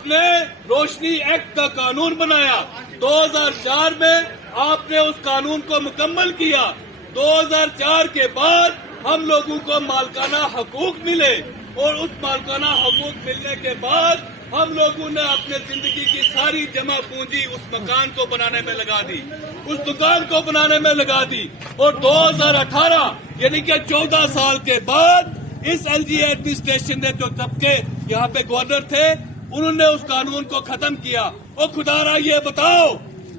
आपने रोशनी एक्ट का कानून बनाया, 2004 में आपने उस कानून को मुकम्मल किया। 2004 के बाद हम लोगों को मालकाना हकूक मिले और उस मालकाना हकूक मिलने के बाद हम लोगों ने अपने जिंदगी की सारी जमा पूंजी उस मकान को बनाने में लगा दी, उस दुकान को बनाने में लगा दी। और 2018 यानी कि 14 साल के बाद इस एलजी एडमिनिस्ट्रेशन ने, जो तब के यहाँ पे गवर्नर थे, उन्होंने उस कानून को खत्म किया। और खुदारा ये बताओ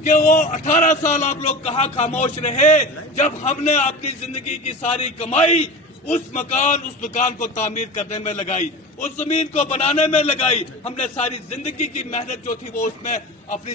कि वो 18 साल आप लोग कहाँ खामोश रहे जब हमने अपनी जिंदगी की सारी कमाई उस मकान, उस दुकान को तामीर करने में लगाई, उस जमीन को बनाने में लगाई। हमने सारी जिंदगी की मेहनत जो थी वो उसमें अपनी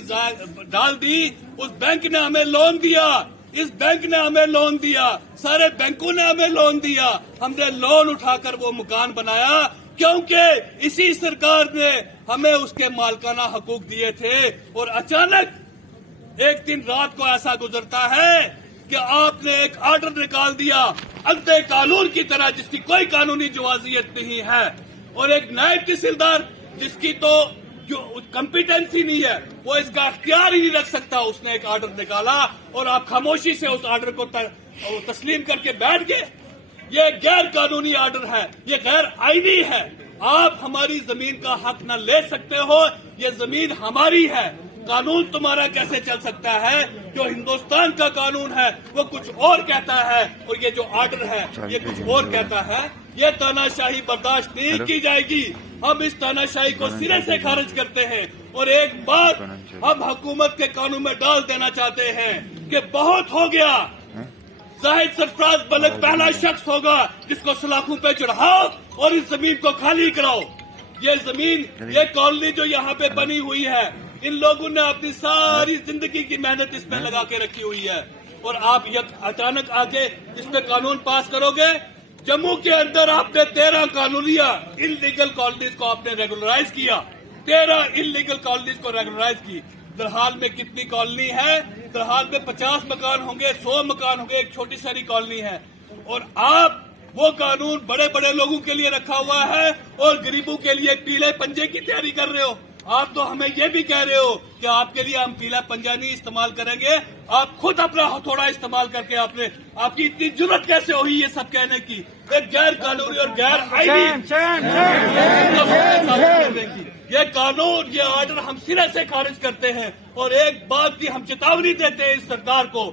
डाल दी। उस बैंक ने हमें लोन दिया, इस बैंक ने हमें लोन दिया, सारे बैंकों ने हमें लोन दिया। हमने लोन उठाकर वो मकान बनाया क्योंकि इसी सरकार ने हमें उसके मालकाना हकूक दिए थे। और अचानक एक दिन रात को ऐसा गुजरता है कि आपने एक आर्डर निकाल दिया अंधे कानून की तरह, जिसकी कोई कानूनी जवाजियत नहीं है, और एक नायब तहसीलदार जिसकी तो जो कॉम्पिटेंसी नहीं है, वो इसका अख्तियार ही नहीं रख सकता, उसने एक आर्डर निकाला और आप खामोशी से उस आर्डर को तस्लीम करके बैठ गए। ये गैर कानूनी आर्डर है, ये गैर आईनी है। आप हमारी जमीन का हक न ले सकते हो, ये जमीन हमारी है। कानून तुम्हारा कैसे चल सकता है? जो हिंदुस्तान का कानून है वो कुछ और कहता है और ये जो आर्डर है ये कुछ और कहता है। ये तानाशाही बर्दाश्त नहीं की जाएगी। हम इस तानाशाही को सिरे से खारिज करते हैं और एक बात हम हुकूमत के कानून में डाल देना चाहते हैं कि बहुत हो गया। जाहिद सरफराज बलक पहला शख्स होगा जिसको सलाखों पे चढ़ाओ और इस जमीन को खाली कराओ। ये जमीन, ये कॉलोनी जो यहाँ पे बनी हुई है, इन लोगों ने अपनी सारी जिंदगी की मेहनत इसमें लगा के रखी हुई है और आप अचानक आके इस पे कानून पास करोगे। जम्मू के अंदर आपने 13 कॉलोनियां इलीगल कॉलोनीज को आपने रेगुलराइज किया, 13 इलीगल कॉलोनीज को रेगुलराइज की। दरहाल में कितनी कॉलोनी है? दरहाल में 50 मकान होंगे, 100 मकान होंगे, एक छोटी सारी कॉलोनी है। और आप वो कानून बड़े बड़े लोगों के लिए रखा हुआ है और गरीबों के लिए पीले पंजे की तैयारी कर रहे हो। आप तो हमें ये भी कह रहे हो कि आपके लिए हम पीला पंजा नहीं इस्तेमाल करेंगे। आप खुद अपना हथौड़ा इस्तेमाल करके आपकी इतनी जरूरत कैसे हुई ये सब कहने की? एक गैर कानूनी और गैर आईनी ये कानून, ये आर्डर हम सिरे से खारिज करते हैं। और एक बात की हम चेतावनी देते हैं इस सरकार को